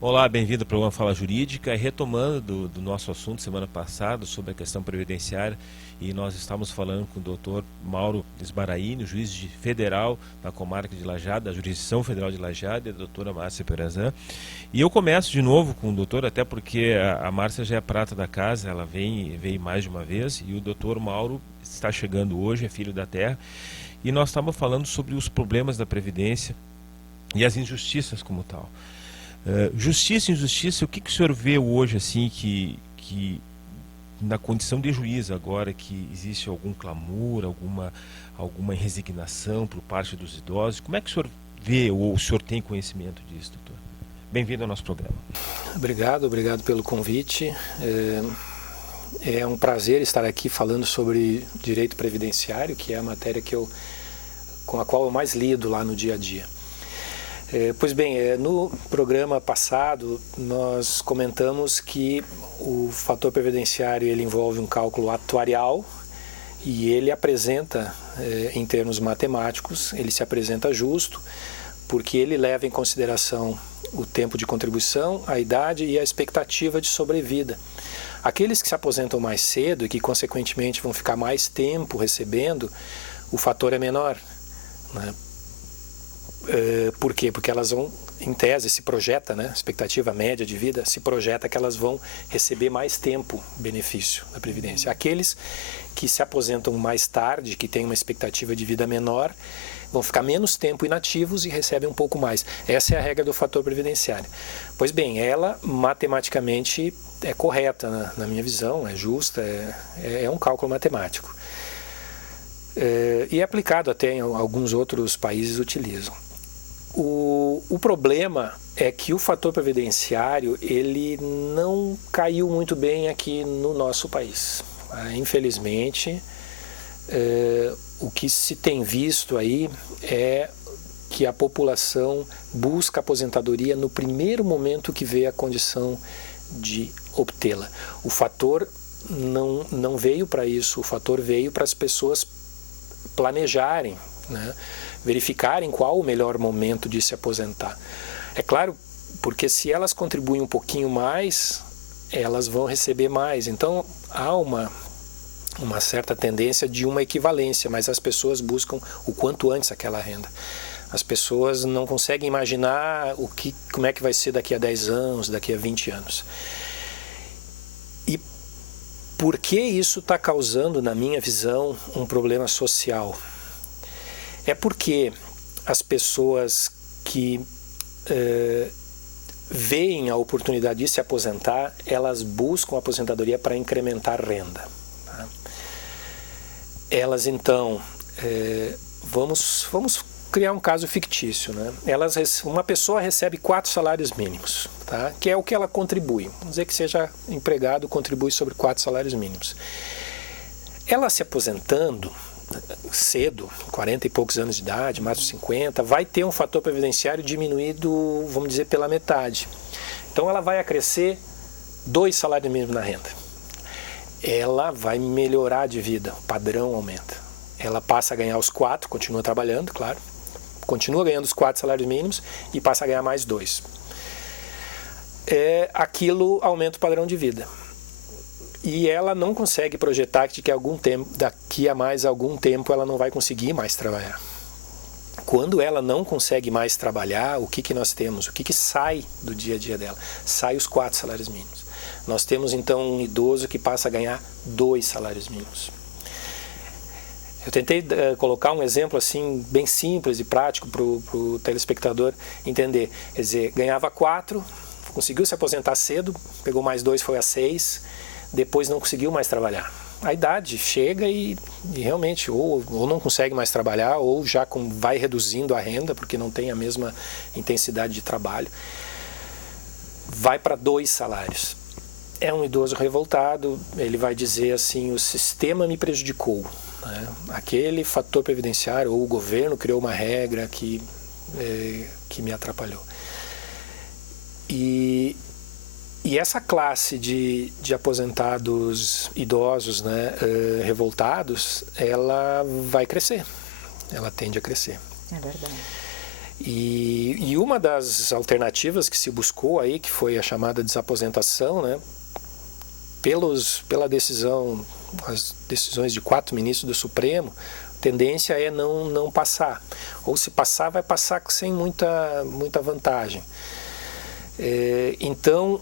Olá, bem-vindo ao programa Fala Jurídica. Retomando do nosso assunto semana passada sobre a questão previdenciária, e nós estávamos falando com o doutor Mauro Sbaraini, juiz federal da comarca de Lajeado, da jurisdição federal de Lajeado, e a doutora Márcia Perazan. E eu começo de novo com o doutor, até porque a Márcia já é prata da casa, ela veio mais de uma vez, e o doutor Mauro está chegando hoje, é filho da terra, e nós estávamos falando sobre os problemas da Previdência e as injustiças como tal. Justiça e injustiça, o que o senhor vê hoje, assim, que na condição de juiz agora, que existe algum clamor, alguma resignação por parte dos idosos? Como é que o senhor vê, ou o senhor tem conhecimento disso, doutor? Bem-vindo ao nosso programa. Obrigado pelo convite. É um prazer estar aqui falando sobre direito previdenciário, que é a matéria com a qual eu mais lido lá no dia a dia. Pois bem, no programa passado nós comentamos que o fator previdenciário ele envolve um cálculo atuarial e ele apresenta, em termos matemáticos, ele se apresenta justo porque ele leva em consideração o tempo de contribuição, a idade e a expectativa de sobrevida. Aqueles que se aposentam mais cedo e que consequentemente vão ficar mais tempo recebendo, o fator é menor, né? Por quê? Porque elas vão, em tese, se projeta, né? A expectativa média de vida se projeta que elas vão receber mais tempo benefício da Previdência. Aqueles que se aposentam mais tarde, que têm uma expectativa de vida menor, vão ficar menos tempo inativos e recebem um pouco mais. Essa é a regra do fator previdenciário. Pois bem, ela matematicamente é correta, na minha visão, é justa, é um cálculo matemático. E é aplicado até em alguns outros países utilizam. O problema é que o fator previdenciário ele não caiu muito bem aqui no nosso país. Infelizmente, o que se tem visto aí é que a população busca aposentadoria no primeiro momento que vê a condição de obtê-la. O fator não veio para isso, o fator veio para as pessoas planejarem, né? Verificarem qual o melhor momento de se aposentar. É claro, porque se elas contribuem um pouquinho mais, elas vão receber mais. Então, há uma certa tendência de uma equivalência, mas as pessoas buscam o quanto antes aquela renda. As pessoas não conseguem imaginar como é que vai ser daqui a 10 anos, daqui a 20 anos. E por que isso está causando, na minha visão, um problema social? É porque as pessoas que veem a oportunidade de se aposentar, elas buscam a aposentadoria para incrementar renda. Tá? Elas então, vamos criar um caso fictício, né? Uma pessoa recebe 4 salários mínimos, tá? Que é o que ela contribui. Vamos dizer que seja empregado, contribui sobre 4 salários mínimos. Ela se aposentando cedo, 40 e poucos anos de idade, mais de 50, vai ter um fator previdenciário diminuído, vamos dizer, pela metade. Então ela vai acrescer 2 salários mínimos na renda. Ela vai melhorar de vida, o padrão aumenta. Ela passa a ganhar os 4, continua trabalhando, claro, continua ganhando os 4 salários mínimos e passa a ganhar mais 2. Aquilo aumenta o padrão de vida. E ela não consegue projetar que daqui a mais algum tempo ela não vai conseguir mais trabalhar. Quando ela não consegue mais trabalhar, o que nós temos? O que sai do dia a dia dela? Sai os 4 salários mínimos. Nós temos então um idoso que passa a ganhar 2 salários mínimos. Eu tentei colocar um exemplo assim bem simples e prático para o telespectador entender. Quer dizer, ganhava 4, conseguiu se aposentar cedo, pegou mais 2, foi a 6, depois não conseguiu mais trabalhar. A idade chega e realmente ou não consegue mais trabalhar ou já vai reduzindo a renda porque não tem a mesma intensidade de trabalho. Vai para 2 salários. É um idoso revoltado, ele vai dizer assim, o sistema me prejudicou. Né? Aquele fator previdenciário ou o governo criou uma regra que me atrapalhou. E essa classe de aposentados idosos, né, revoltados, ela vai crescer, ela tende a crescer. É verdade. E uma das alternativas que se buscou aí, que foi a chamada desaposentação, né, pela decisão, as decisões de 4 ministros do Supremo, a tendência é não passar. Ou se passar, vai passar sem muita vantagem. Então,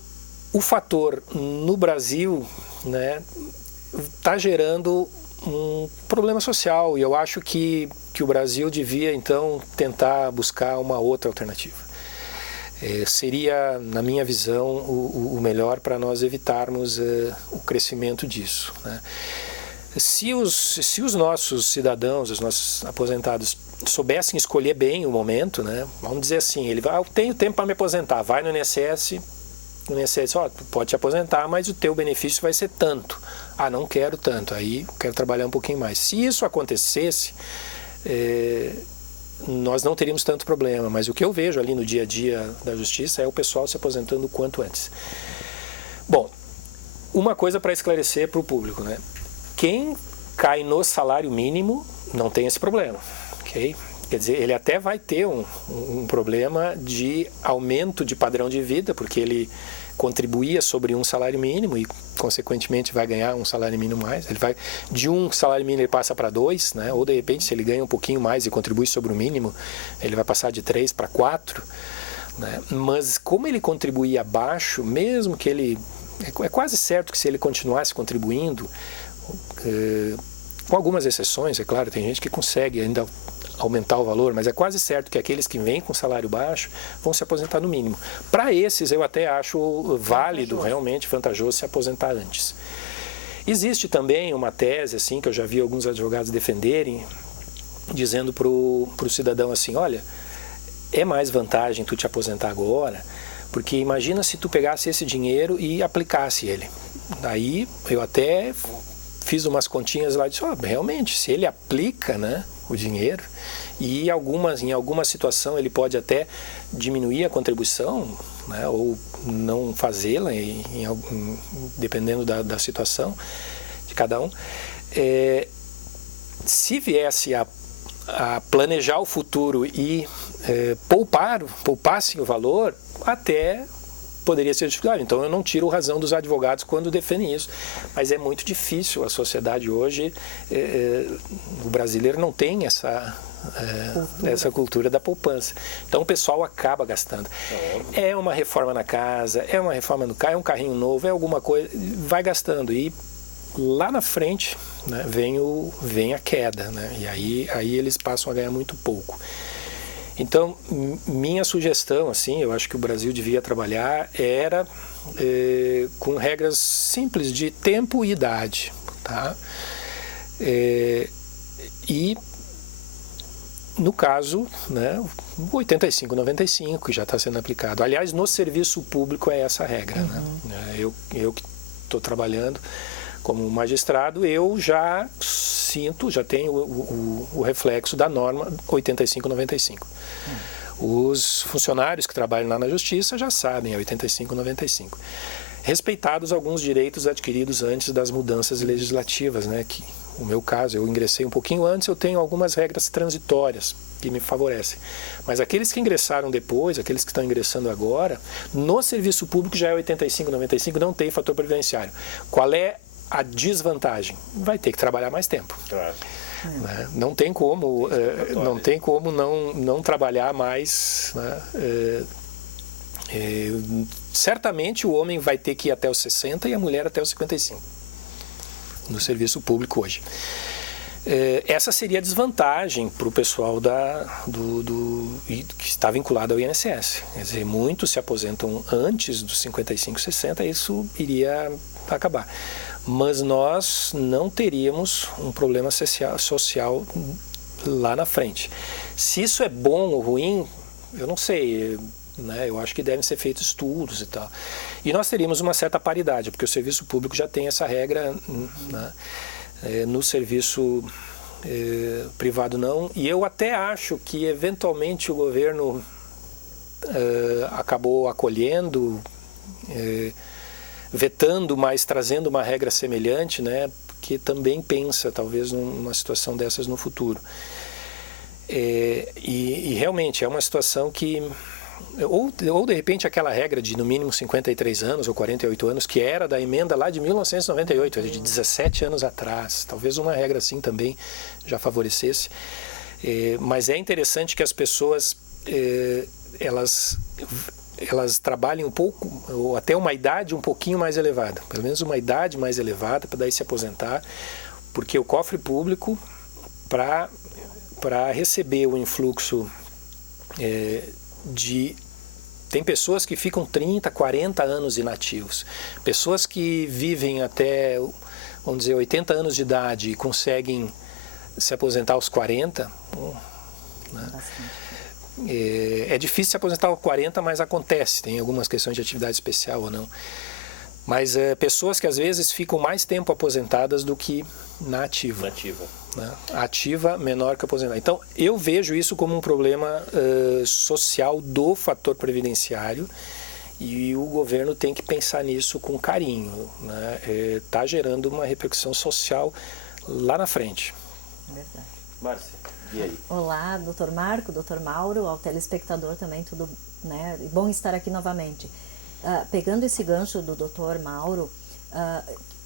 o fator no Brasil, né, está gerando um problema social, e eu acho que o Brasil devia, então, tentar buscar uma outra alternativa. Seria, na minha visão, o melhor para nós evitarmos o crescimento disso, né? Se os nossos cidadãos, os nossos aposentados, soubessem escolher bem o momento, né? Vamos dizer assim, ele vai, eu tenho tempo para me aposentar, vai no INSS, pode te aposentar, mas o teu benefício vai ser tanto. Não quero tanto, aí quero trabalhar um pouquinho mais. Se isso acontecesse, nós não teríamos tanto problema, mas o que eu vejo ali no dia a dia da justiça é o pessoal se aposentando o quanto antes. Bom, uma coisa para esclarecer para o público, né? Quem cai no salário mínimo não tem esse problema, ok? Quer dizer, ele até vai ter um problema de aumento de padrão de vida, porque ele contribuía sobre um salário mínimo e, consequentemente, vai ganhar um salário mínimo mais. Ele vai, de um salário mínimo ele passa para 2, né? Ou, de repente, se ele ganha um pouquinho mais e contribui sobre o mínimo, ele vai passar de 3 para 4, né? Mas, como ele contribuía abaixo, mesmo que ele... É quase certo que se ele continuasse contribuindo, com algumas exceções, é claro, tem gente que consegue ainda aumentar o valor, mas é quase certo que aqueles que vêm com salário baixo vão se aposentar no mínimo. Para esses, eu até acho válido, realmente vantajoso se aposentar antes. Existe também uma tese, assim, que eu já vi alguns advogados defenderem, dizendo para o cidadão assim, olha, é mais vantagem tu te aposentar agora, porque imagina se tu pegasse esse dinheiro e aplicasse ele. Daí, eu até fiz umas continhas lá e disse, realmente, se ele aplica, né, o dinheiro, e em alguma situação ele pode até diminuir a contribuição, né, ou não fazê-la, dependendo da situação de cada um. Se viesse a planejar o futuro e poupassem o valor, até poderia ser justificado. Então, eu não tiro razão dos advogados quando defendem isso. Mas é muito difícil. A sociedade hoje, o brasileiro não tem essa cultura da poupança. Então, o pessoal acaba gastando. É uma reforma na casa, é uma reforma no carro, é um carrinho novo, é alguma coisa, vai gastando. E lá na frente, né, vem a queda, né? E aí eles passam a ganhar muito pouco. Então, minha sugestão, assim, eu acho que o Brasil devia trabalhar, era com regras simples de tempo e idade, tá? E, no caso, né, 85-95, que já está sendo aplicado. Aliás, no serviço público é essa regra, né? Eu que estou trabalhando como magistrado, eu já tenho o reflexo da norma 85-95. Os funcionários que trabalham lá na Justiça já sabem, é 85-95. Respeitados alguns direitos adquiridos antes das mudanças legislativas, né? Que, no meu caso, eu ingressei um pouquinho antes, eu tenho algumas regras transitórias que me favorecem. Mas aqueles que ingressaram depois, aqueles que estão ingressando agora, no serviço público já é 85-95, não tem fator previdenciário. Qual é a desvantagem? Vai ter que trabalhar mais tempo. Claro. Né? Não tem como, não trabalhar mais. Né? Certamente o homem vai ter que ir até os 60 e a mulher até os 55 no serviço público hoje. Essa seria a desvantagem para o pessoal que está vinculado ao INSS. Quer dizer, muitos se aposentam antes dos 55, 60, isso iria acabar. Mas nós não teríamos um problema social lá na frente. Se isso é bom ou ruim, eu não sei, né? Eu acho que devem ser feitos estudos e tal. E nós teríamos uma certa paridade, porque o serviço público já tem essa regra, né? No serviço privado não. E eu até acho que, eventualmente, o governo acabou acolhendo, vetando, mas trazendo uma regra semelhante, né, que também pensa, talvez, numa situação dessas no futuro. E realmente é uma situação que... Ou de repente aquela regra de no mínimo 53 anos ou 48 anos, que era da emenda lá de 1998, de 17 anos atrás. Talvez uma regra assim também já favorecesse. Mas é interessante que as pessoas, elas trabalhem um pouco, ou até uma idade um pouquinho mais elevada. Pelo menos uma idade mais elevada para daí se aposentar. Porque o cofre público, para receber o influxo tem pessoas que ficam 30, 40 anos inativos. Pessoas que vivem até, vamos dizer, 80 anos de idade e conseguem se aposentar aos 40. Né? É difícil se aposentar aos 40, mas acontece. Tem algumas questões de atividade especial ou não. Mas pessoas que às vezes ficam mais tempo aposentadas do que na ativa. Né? A ativa menor que a aposentada. Então, eu vejo isso como um problema social do fator previdenciário e o governo tem que pensar nisso com carinho. Está gerando uma repercussão social lá na frente. Verdade. Márcia, e aí? Olá, doutor Marco, doutor Mauro, ao telespectador também, tudo, né? Bom estar aqui novamente. Pegando esse gancho do doutor Mauro,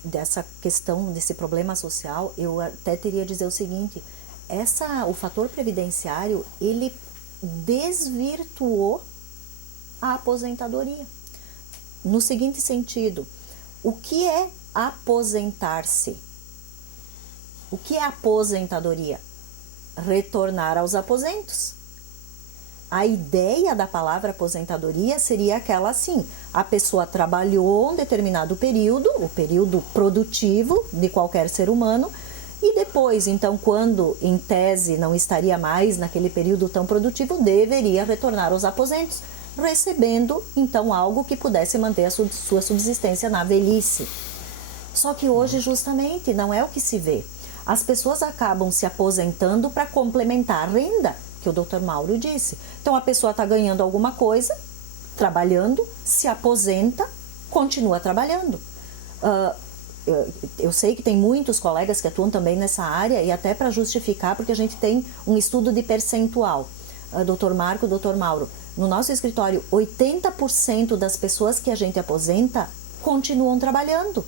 dessa questão, desse problema social, eu até teria a dizer o seguinte, o fator previdenciário, ele desvirtuou a aposentadoria. No seguinte sentido, o que é aposentar-se? O que é aposentadoria? Retornar aos aposentos. A ideia da palavra aposentadoria seria aquela assim, a pessoa trabalhou um determinado período, o período produtivo de qualquer ser humano, e depois, então, quando em tese não estaria mais naquele período tão produtivo, deveria retornar aos aposentos, recebendo então algo que pudesse manter a sua subsistência na velhice. Só que hoje justamente não é o que se vê. As pessoas acabam se aposentando para complementar a renda, que o Dr. Mauro disse. Então a pessoa está ganhando alguma coisa, trabalhando, se aposenta, continua trabalhando. Eu sei que tem muitos colegas que atuam também nessa área e até para justificar, porque a gente tem um estudo de percentual. Dr. Marco, Dr. Mauro, no nosso escritório, 80% das pessoas que a gente aposenta continuam trabalhando.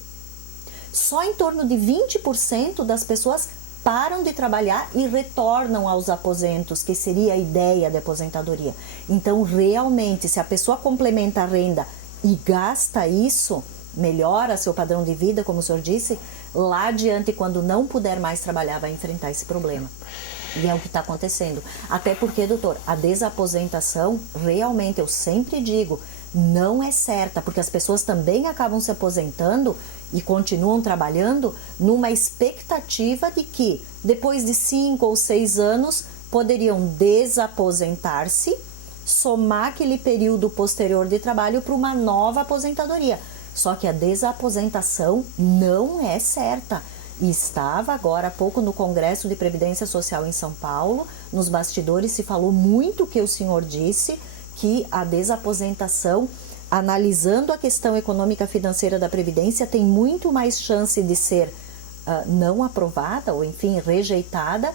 Só em torno de 20% das pessoas param de trabalhar e retornam aos aposentos, que seria a ideia de aposentadoria. Então, realmente, se a pessoa complementa a renda e gasta isso, melhora seu padrão de vida, como o senhor disse, lá adiante, quando não puder mais trabalhar, vai enfrentar esse problema. E é o que está acontecendo. Até porque, doutor, a desaposentação, realmente, eu sempre digo, não é certa, porque as pessoas também acabam se aposentando e continuam trabalhando numa expectativa de que depois de 5 ou 6 anos poderiam desaposentar-se, somar aquele período posterior de trabalho para uma nova aposentadoria. Só que a desaposentação não é certa. E estava agora há pouco no Congresso de Previdência Social em São Paulo, nos bastidores se falou muito o que o senhor disse, que a desaposentação, analisando a questão econômica financeira da Previdência, tem muito mais chance de ser não aprovada ou, enfim, rejeitada.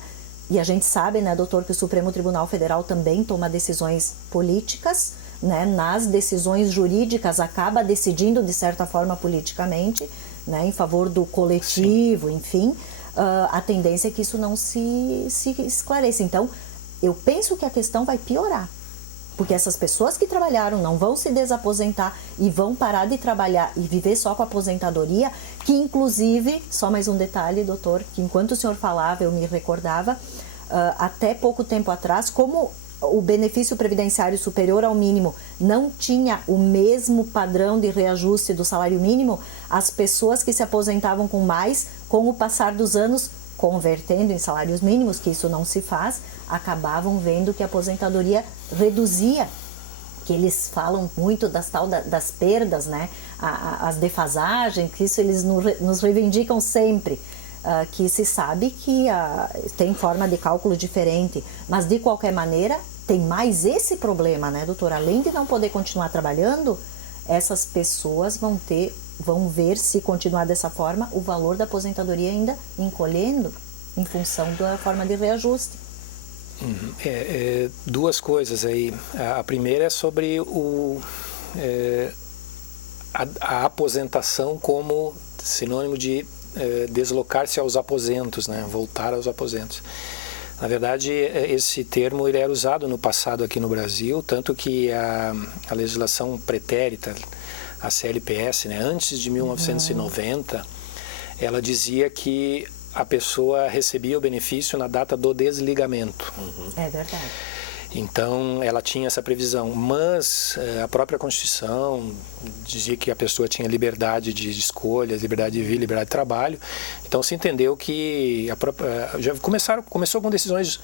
E a gente sabe, né, doutor, que o Supremo Tribunal Federal também toma decisões políticas, né, nas decisões jurídicas acaba decidindo, de certa forma, politicamente, né, em favor do coletivo, enfim, a tendência é que isso não se esclareça. Então, eu penso que a questão vai piorar. Porque essas pessoas que trabalharam não vão se desaposentar e vão parar de trabalhar e viver só com a aposentadoria, que inclusive, só mais um detalhe, doutor, que enquanto o senhor falava eu me recordava, até pouco tempo atrás, como o benefício previdenciário superior ao mínimo não tinha o mesmo padrão de reajuste do salário mínimo, as pessoas que se aposentavam com mais, com o passar dos anos, convertendo em salários mínimos, que isso não se faz, acabavam vendo que a aposentadoria reduzia, que eles falam muito das perdas, né? As defasagens, que isso eles nos reivindicam sempre, que se sabe que tem forma de cálculo diferente, mas de qualquer maneira tem mais esse problema, né, doutor? Além de não poder continuar trabalhando, essas pessoas vão ver, se continuar dessa forma, o valor da aposentadoria ainda encolhendo em função da forma de reajuste. Duas coisas aí. A primeira é sobre a aposentação como sinônimo de deslocar-se aos aposentos, né? Voltar aos aposentos. Na verdade, esse termo ele era usado no passado aqui no Brasil, tanto que a legislação pretérita, a CLPS, né, antes de 1990, ela dizia que a pessoa recebia o benefício na data do desligamento. É verdade. Então, ela tinha essa previsão, mas a própria Constituição dizia que a pessoa tinha liberdade de escolha, liberdade de vir, liberdade de trabalho. Então, se entendeu que começou com decisões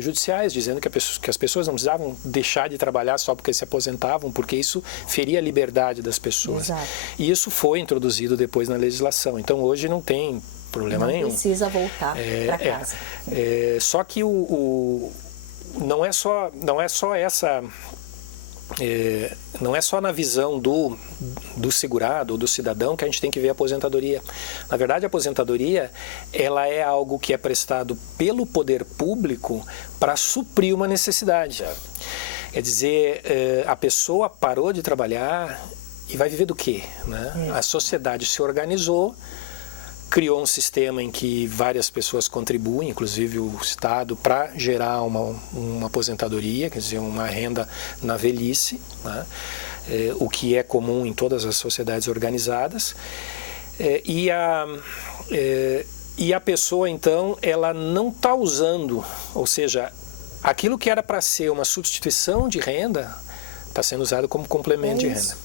judiciais, dizendo que as pessoas não precisavam deixar de trabalhar só porque se aposentavam, porque isso feria a liberdade das pessoas. Exato. E isso foi introduzido depois na legislação. Então, hoje não tem problema nenhum. Não precisa voltar para casa. Só que não é só essa, não é só na visão do segurado ou do cidadão que a gente tem que ver a aposentadoria. Na verdade, a aposentadoria ela é algo que é prestado pelo poder público para suprir uma necessidade. Quer dizer, a pessoa parou de trabalhar e vai viver do quê, né? A sociedade se organizou, criou um sistema em que várias pessoas contribuem, inclusive o Estado, para gerar uma aposentadoria, quer dizer, uma renda na velhice, né? O que é comum em todas as sociedades organizadas. E a pessoa, então, ela não está usando, ou seja, aquilo que era para ser uma substituição de renda, está sendo usado como complemento de renda.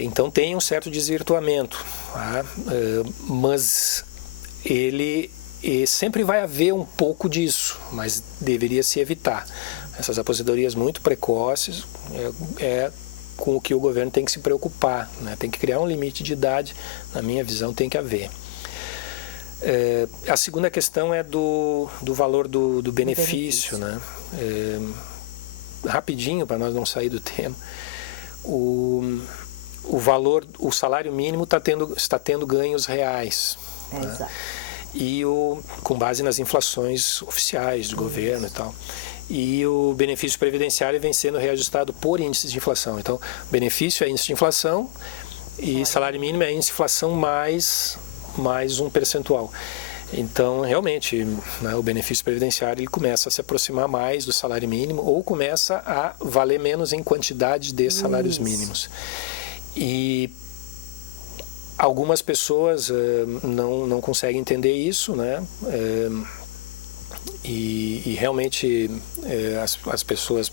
Então tem um certo desvirtuamento, tá? Mas sempre vai haver um pouco disso, mas deveria se evitar. Essas aposentadorias muito precoces com o que o governo tem que se preocupar, né? Tem que criar um limite de idade, na minha visão tem que haver. A segunda questão é do valor do benefício, né? Rapidinho, para nós não sair do tema, o salário mínimo está tendo ganhos reais, né? E com base nas inflações oficiais do governo e tal. E o benefício previdenciário vem sendo reajustado por índices de inflação. Então, benefício é índice de inflação e salário mínimo é índice de inflação mais um percentual. Então, realmente, né, o benefício previdenciário ele começa a se aproximar mais do salário mínimo ou começa a valer menos em quantidade de salários mínimos. E algumas pessoas não conseguem entender isso, né? E realmente as pessoas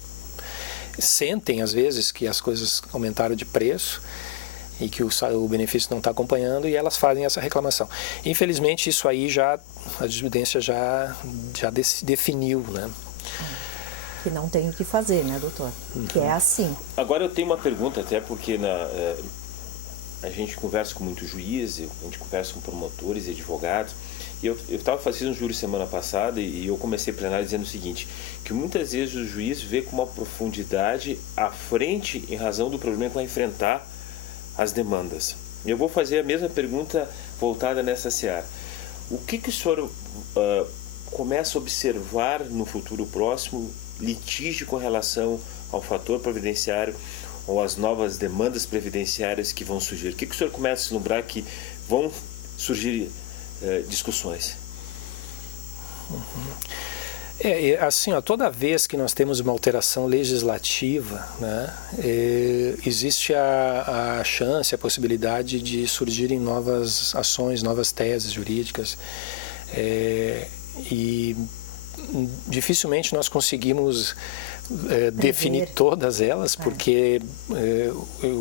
sentem às vezes que as coisas aumentaram de preço e que o benefício não está acompanhando e elas fazem essa reclamação. Infelizmente isso aí a jurisprudência já definiu, né? Que não tem o que fazer, né, doutor? Que é assim. Agora eu tenho uma pergunta, até porque a gente conversa com muitos juízes, a gente conversa com promotores e advogados, e eu estava fazendo um júri semana passada e eu comecei a plenário dizendo o seguinte, que muitas vezes o juiz vê com uma profundidade à frente em razão do problema que vai enfrentar as demandas. Eu vou fazer a mesma pergunta voltada nessa seara. O que o senhor começa a observar no futuro próximo litígio com relação ao fator previdenciário ou às novas demandas previdenciárias que vão surgir? O que o senhor começa a vislumbrar que vão surgir discussões? Assim, toda vez que nós temos uma alteração legislativa, né, existe a chance, a possibilidade de surgirem novas ações, novas teses jurídicas, e dificilmente nós conseguimos definir todas elas, porque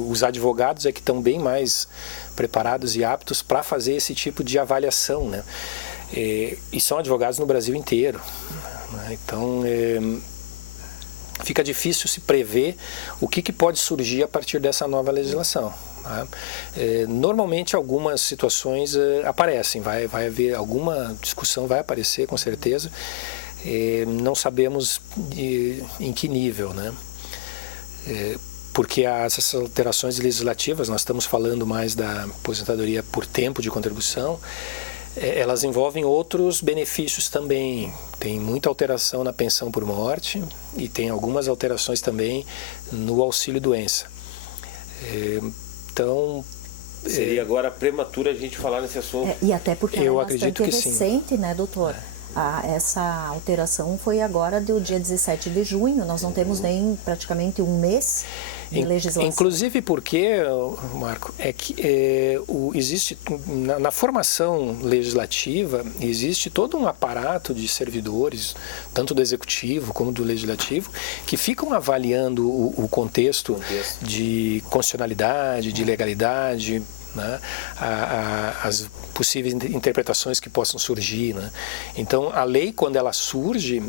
os advogados é que estão bem mais preparados e aptos para fazer esse tipo de avaliação, né? E são advogados no Brasil inteiro, né? Então fica difícil se prever o que pode surgir a partir dessa nova legislação, tá? Normalmente algumas situações aparecem, vai haver alguma discussão, vai aparecer com certeza. Não sabemos em que nível, né? Porque essas alterações legislativas, nós estamos falando mais da aposentadoria por tempo de contribuição, elas envolvem outros benefícios também. Tem muita alteração na pensão por morte e tem algumas alterações também no auxílio-doença. Então... Seria agora prematuro a gente falar nesse assunto. E até porque eu é acredito bastante que recente, né, doutor? Essa alteração foi agora do dia 17 de junho, nós não temos nem praticamente um mês de legislação. Inclusive porque, Marco, é que existe, na formação legislativa, existe todo um aparato de servidores, tanto do Executivo como do Legislativo, que ficam avaliando o contexto de constitucionalidade, de legalidade, né? As possíveis interpretações que possam surgir, né? Então, a lei, quando ela surge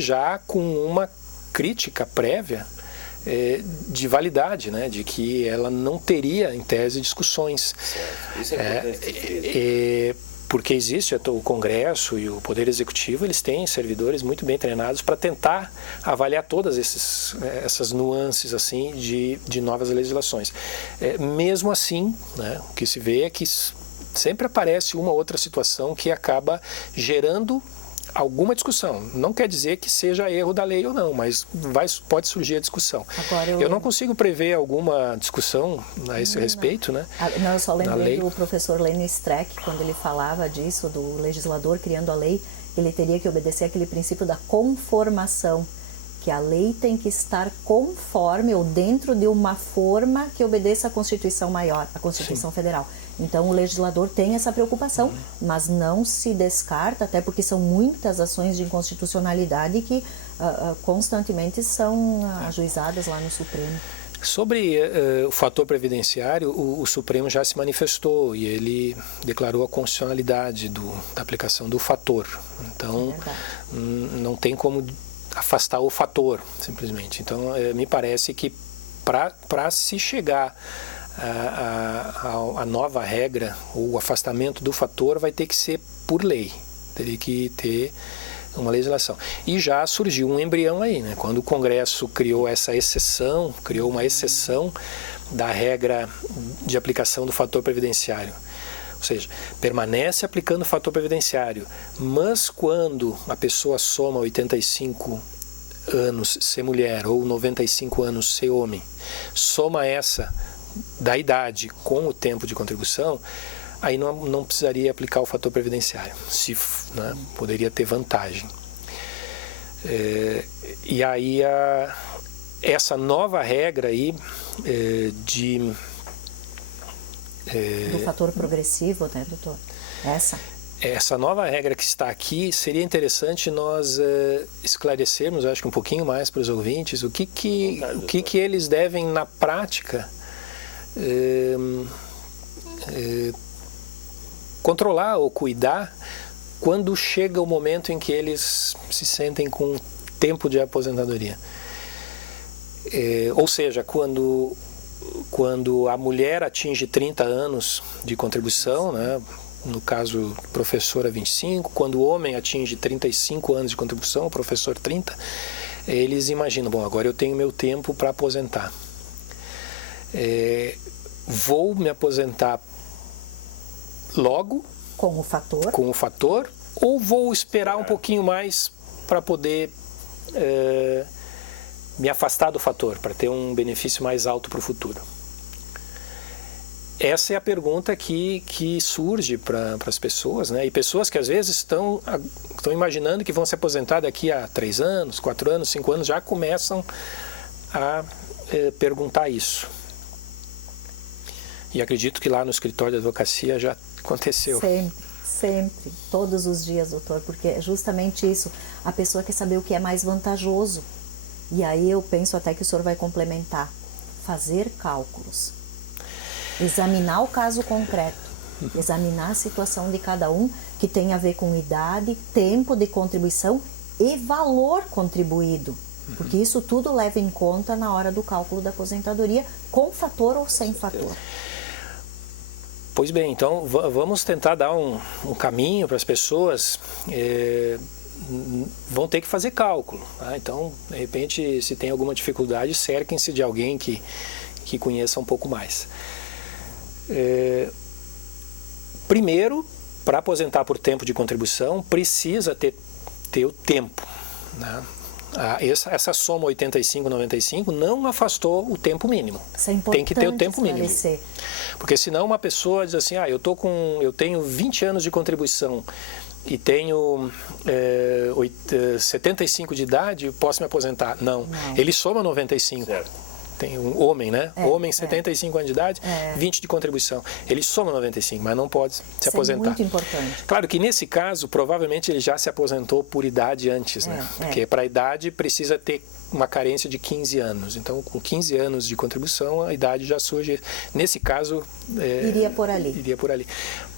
já com uma crítica prévia de validade, né? De que ela não teria, em tese, discussões. Certo. Isso é importante. Porque existe o Congresso e o Poder Executivo, eles têm servidores muito bem treinados para tentar avaliar todas essas nuances assim de novas legislações. Mesmo assim, né, o que se vê é que sempre aparece uma outra situação que acaba gerando alguma discussão. Não quer dizer que seja erro da lei ou não, mas pode surgir a discussão. Agora, eu não consigo prever alguma discussão a esse respeito, né? Não, eu só lembrei do professor Lênin Streck, quando ele falava disso, do legislador criando a lei, ele teria que obedecer aquele princípio da conformação, que a lei tem que estar conforme ou dentro de uma forma que obedeça à Constituição maior, a Constituição Federal. Então, o legislador tem essa preocupação, mas não se descarta, até porque são muitas ações de inconstitucionalidade que constantemente são ajuizadas lá no Supremo. Sobre o fator previdenciário, o Supremo já se manifestou e ele declarou a constitucionalidade da aplicação do fator. Então, não tem como afastar o fator, simplesmente. Então, me parece que para se chegar a nova regra, ou o afastamento do fator, vai ter que ser por lei, teria que ter uma legislação. E já surgiu um embrião aí, né? Quando o Congresso criou uma exceção da regra de aplicação do fator previdenciário. Ou seja, permanece aplicando o fator previdenciário, mas quando a pessoa soma 85 anos ser mulher ou 95 anos ser homem, soma essa da idade com o tempo de contribuição, aí não precisaria aplicar o fator previdenciário, né, poderia ter vantagem. E aí essa nova regra aí do fator progressivo, né, doutor? Essa nova regra que está aqui, seria interessante nós esclarecermos, acho que um pouquinho mais para os ouvintes, o que eles devem, na prática, controlar ou cuidar quando chega o momento em que eles se sentem com tempo de aposentadoria. Ou seja, quando a mulher atinge 30 anos de contribuição, né, no caso professora 25, quando o homem atinge 35 anos de contribuição, o professor 30, eles imaginam, bom, agora eu tenho meu tempo para aposentar. Vou me aposentar logo com o fator ou vou esperar um pouquinho mais para poder me afastar do fator, para ter um benefício mais alto para o futuro? Essa é a pergunta que surge para as pessoas, né? E pessoas que às vezes estão imaginando que vão se aposentar daqui a 3 anos, 4 anos, 5 anos, já começam a perguntar isso. E acredito que lá no escritório de advocacia já aconteceu. Sempre, todos os dias, doutor, porque é justamente isso, a pessoa quer saber o que é mais vantajoso. E aí eu penso até que o senhor vai complementar, fazer cálculos. Examinar o caso concreto, examinar a situação de cada um, que tem a ver com idade, tempo de contribuição e valor contribuído. Porque isso tudo leva em conta na hora do cálculo da aposentadoria, com fator ou sem fator. Pois bem, então vamos tentar dar um caminho para as pessoas. Vão ter que fazer cálculo. Tá? Então, de repente, se tem alguma dificuldade, cerquem-se de alguém que conheça um pouco mais. Primeiro, para aposentar por tempo de contribuição, precisa ter o tempo, né? Essa soma 85-95 não afastou o tempo mínimo. Isso é importante. Tem que ter o tempo mínimo. Porque senão uma pessoa diz assim, eu tenho 20 anos de contribuição e tenho 75 de idade, posso me aposentar. Não. Ele soma 95. Certo. Tem um homem, né? Homem, 75 anos de idade, 20 de contribuição. Ele soma 95, mas não pode se aposentar. É muito importante. Claro que nesse caso, provavelmente ele já se aposentou por idade antes, né? Porque para a idade precisa ter uma carência de 15 anos. Então, com 15 anos de contribuição, a idade já surge. Nesse caso... iria por ali. Iria por ali.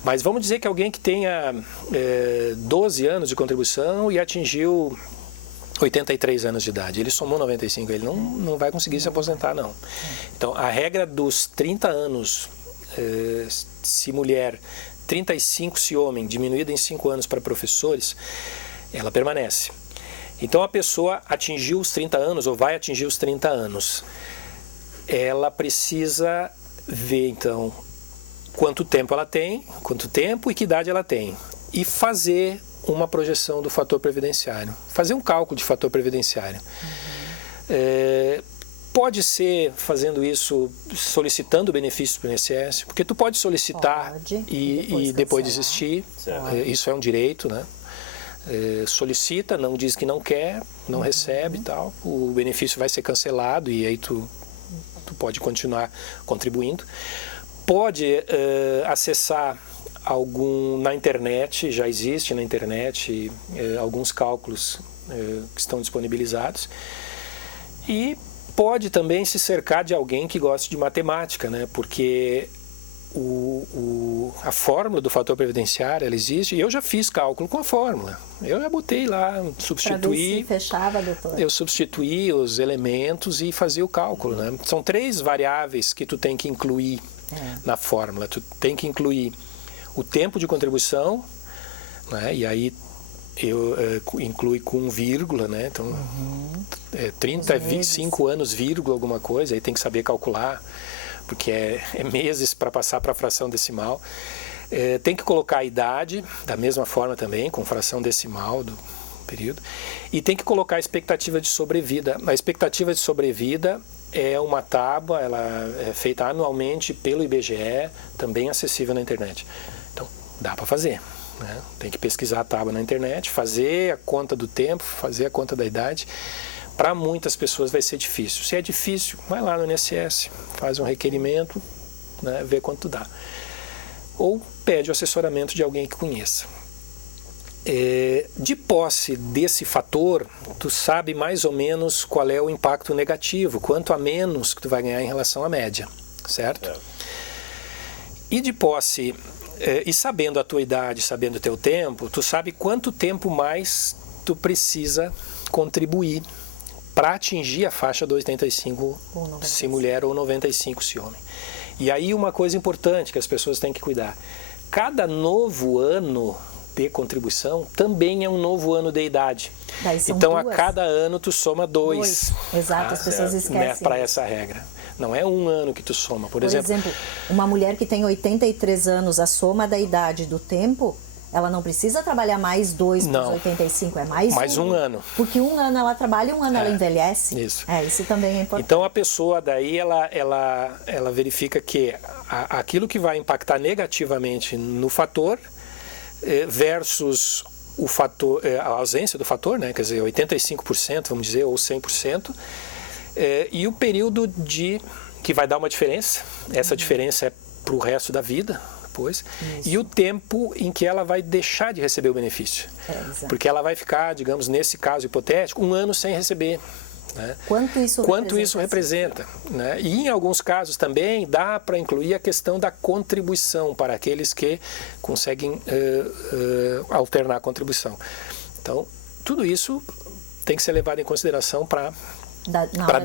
Mas vamos dizer que alguém que tenha 12 anos de contribuição e atingiu 83 anos de idade, ele somou 95, ele não vai conseguir se aposentar, não. Então, a regra dos 30 anos, se mulher, 35 se homem, diminuída em 5 anos para professores, ela permanece. Então, a pessoa atingiu os 30 anos, ou vai atingir os 30 anos, ela precisa ver, então, quanto tempo ela tem, e que idade ela tem, e fazer uma projeção do fator previdenciário, fazer um cálculo de fator previdenciário. Pode ser fazendo isso, solicitando benefícios para o INSS, porque tu pode solicitar e depois desistir, isso é um direito, né? Solicita, não diz que não quer, não recebe e tal, o benefício vai ser cancelado e aí tu pode continuar contribuindo. Pode acessar na internet, já existe na internet alguns cálculos que estão disponibilizados, e pode também se cercar de alguém que goste de matemática, né? Porque a fórmula do fator previdenciário, ela existe, e eu já fiz cálculo com a fórmula. Eu já botei lá, substituí. Pra ver se fechava, doutor. Eu substituí os elementos e fazia o cálculo, né? São 3 variáveis que tu tem que incluir na fórmula. Tu tem que incluir o tempo de contribuição, né? E aí eu inclui com vírgula, né? Então, 30, 25 anos, vírgula, alguma coisa, aí tem que saber calcular, porque é meses para passar para a fração decimal. Tem que colocar a idade, da mesma forma também, com fração decimal do período, e tem que colocar a expectativa de sobrevida. A expectativa de sobrevida é uma tábua, ela é feita anualmente pelo IBGE, também acessível na internet. Então, dá para fazer, né? Tem que pesquisar a tábua na internet, fazer a conta do tempo, fazer a conta da idade. Para muitas pessoas vai ser difícil. Se é difícil, vai lá no INSS, faz um requerimento, né, vê quanto dá. Ou pede o assessoramento de alguém que conheça. De posse desse fator, tu sabe mais ou menos qual é o impacto negativo, quanto a menos que tu vai ganhar em relação à média, certo? E de posse, e sabendo a tua idade, sabendo o teu tempo, tu sabe quanto tempo mais tu precisa contribuir para atingir a faixa dos 85 se mulher ou 95 se homem. E aí uma coisa importante que as pessoas têm que cuidar. Cada novo ano de contribuição também é um novo ano de idade. Então, a cada ano tu soma 2. Exato, as pessoas esquecem. Para essa regra. Não é um ano que tu soma. Por exemplo, uma mulher que tem 83 anos, a soma da idade e do tempo, ela não precisa trabalhar mais 2 para os 85, é mais um ano. Porque um ano ela trabalha e um ano ela envelhece. Isso. Isso também é importante. Então a pessoa daí ela verifica que aquilo que vai impactar negativamente no fator versus o fator, a ausência do fator, né? Quer dizer, 85%, vamos dizer, ou 100%, e o período que vai dar uma diferença. Essa diferença é para o resto da vida. E o tempo em que ela vai deixar de receber o benefício. Porque ela vai ficar, digamos, nesse caso hipotético, 1 ano sem receber. Né? Quanto isso representa? Né? E em alguns casos também dá para incluir a questão da contribuição para aqueles que conseguem alternar a contribuição. Então, tudo isso tem que ser levado em consideração para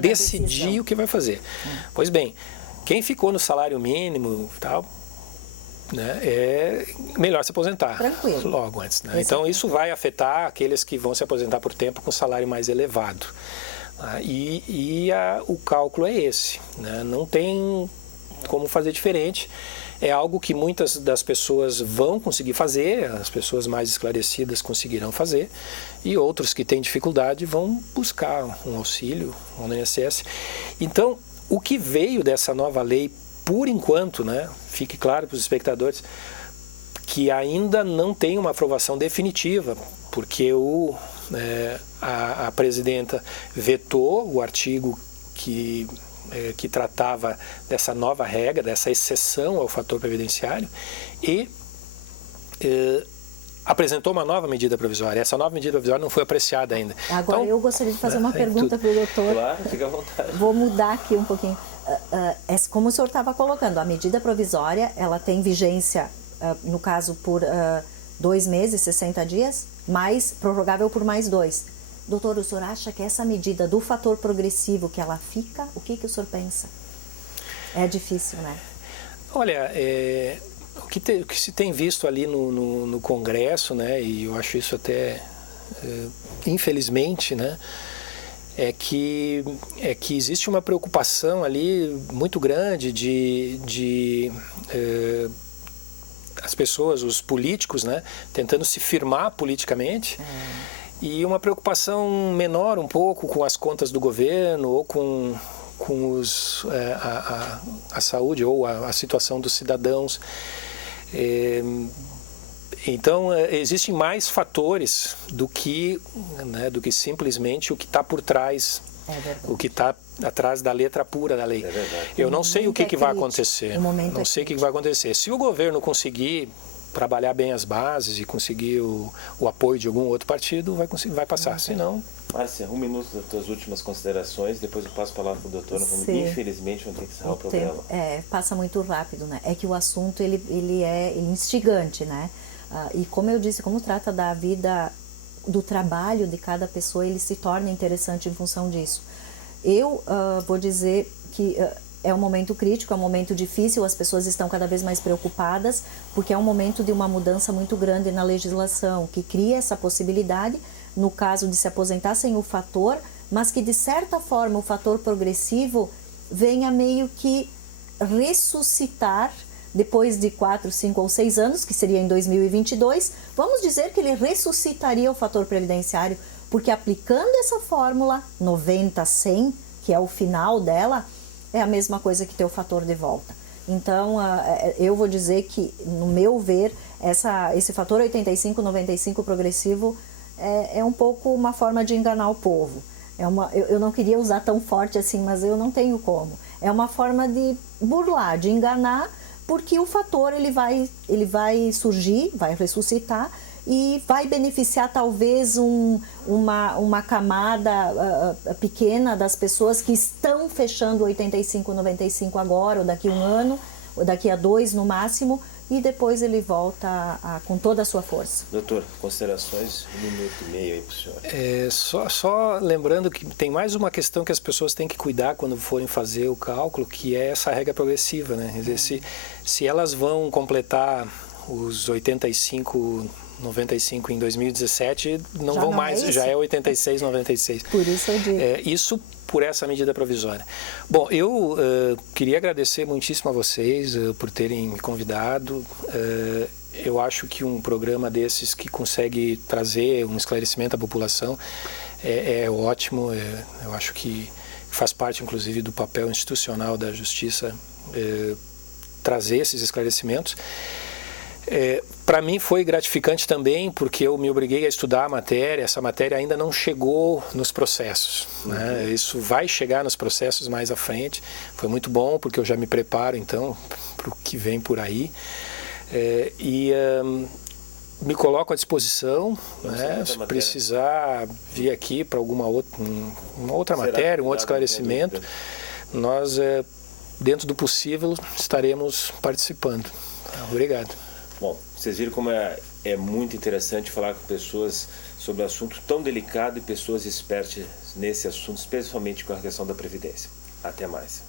decidir o que vai fazer. Pois bem, quem ficou no salário mínimo e tal, né, é melhor se aposentar logo antes. Né? Então, isso vai afetar aqueles que vão se aposentar por tempo com salário mais elevado. O cálculo é esse. Né? Não tem como fazer diferente. É algo que muitas das pessoas vão conseguir fazer, as pessoas mais esclarecidas conseguirão fazer, e outros que têm dificuldade vão buscar um auxílio no INSS. Então, o que veio dessa nova lei, por enquanto, né, fique claro para os espectadores, que ainda não tem uma aprovação definitiva, porque a presidenta vetou o artigo que tratava dessa nova regra, dessa exceção ao fator previdenciário, e apresentou uma nova medida provisória. Essa nova medida provisória não foi apreciada ainda. Agora, eu gostaria de fazer uma pergunta para o doutor. Claro, fica à vontade. Vou mudar aqui um pouquinho. Como o senhor estava colocando, a medida provisória, ela tem vigência, no caso, por 2 meses, 60 dias, mais prorrogável por mais 2. Doutor, o senhor acha que essa medida do fator progressivo, que ela fica, o que o senhor pensa? É difícil, né? Olha, o que se tem visto ali no Congresso, né, e eu acho isso até, infelizmente, né, é que existe uma preocupação ali muito grande de as pessoas, os políticos, né, tentando se firmar politicamente, e uma preocupação menor um pouco com as contas do governo ou com a saúde ou a situação dos cidadãos. Então, existem mais fatores do que simplesmente o que está por trás, o que está atrás da letra pura da lei. Eu não sei o que vai acontecer. Não sei o que vai acontecer. Se o governo conseguir trabalhar bem as bases e conseguir o apoio de algum outro partido, vai passar. Se não... Márcia, 1 minuto das tuas últimas considerações, depois eu passo a palavra para o doutor. Infelizmente, vamos ter que encerrar o programa. Passa muito rápido, né? É que o assunto, ele é instigante, né? E como eu disse, como trata da vida, do trabalho de cada pessoa, ele se torna interessante em função disso. Eu vou dizer que é um momento crítico, é um momento difícil, as pessoas estão cada vez mais preocupadas, porque é um momento de uma mudança muito grande na legislação, que cria essa possibilidade, no caso de se aposentar sem o fator, mas que de certa forma o fator progressivo venha meio que ressuscitar, depois de 4, 5 ou 6 anos, que seria em 2022, vamos dizer que ele ressuscitaria o fator previdenciário, porque aplicando essa fórmula 90-100, que é o final dela, é a mesma coisa que ter o fator de volta. Então, eu vou dizer que, no meu ver, esse fator 85-95 progressivo é um pouco uma forma de enganar o povo. Eu não queria usar tão forte assim, mas eu não tenho como. É uma forma de burlar, de enganar, porque o fator ele vai surgir, vai ressuscitar e vai beneficiar talvez uma camada pequena das pessoas que estão fechando 85-95 agora, ou daqui a 1 ano, ou daqui a 2 no máximo, e depois ele volta com toda a sua força. Doutor, considerações, 1 minuto e meio aí para o senhor. Só lembrando que tem mais uma questão que as pessoas têm que cuidar quando forem fazer o cálculo, que é essa regra progressiva, né? Quer dizer, se elas vão completar os 95 em 2017, não vão mais, já é 86, 96. Por isso eu digo. Isso por essa medida provisória. Bom, eu queria agradecer muitíssimo a vocês por terem me convidado. Eu acho que um programa desses que consegue trazer um esclarecimento à população é ótimo. Eu acho que faz parte, inclusive, do papel institucional da Justiça trazer esses esclarecimentos. Para mim foi gratificante também, porque eu me obriguei a estudar a matéria. Essa matéria ainda não chegou nos processos, né? Isso vai chegar nos processos mais à frente. Foi muito bom, porque eu já me preparo, então, para o que vem por aí. Me coloco à disposição, né? Se precisar vir aqui para uma outra matéria, um outro esclarecimento, nós, dentro do possível, estaremos participando. Obrigado. Bom, vocês viram como é muito interessante falar com pessoas sobre um assunto tão delicado e pessoas espertas nesse assunto, especialmente com a questão da Previdência. Até mais.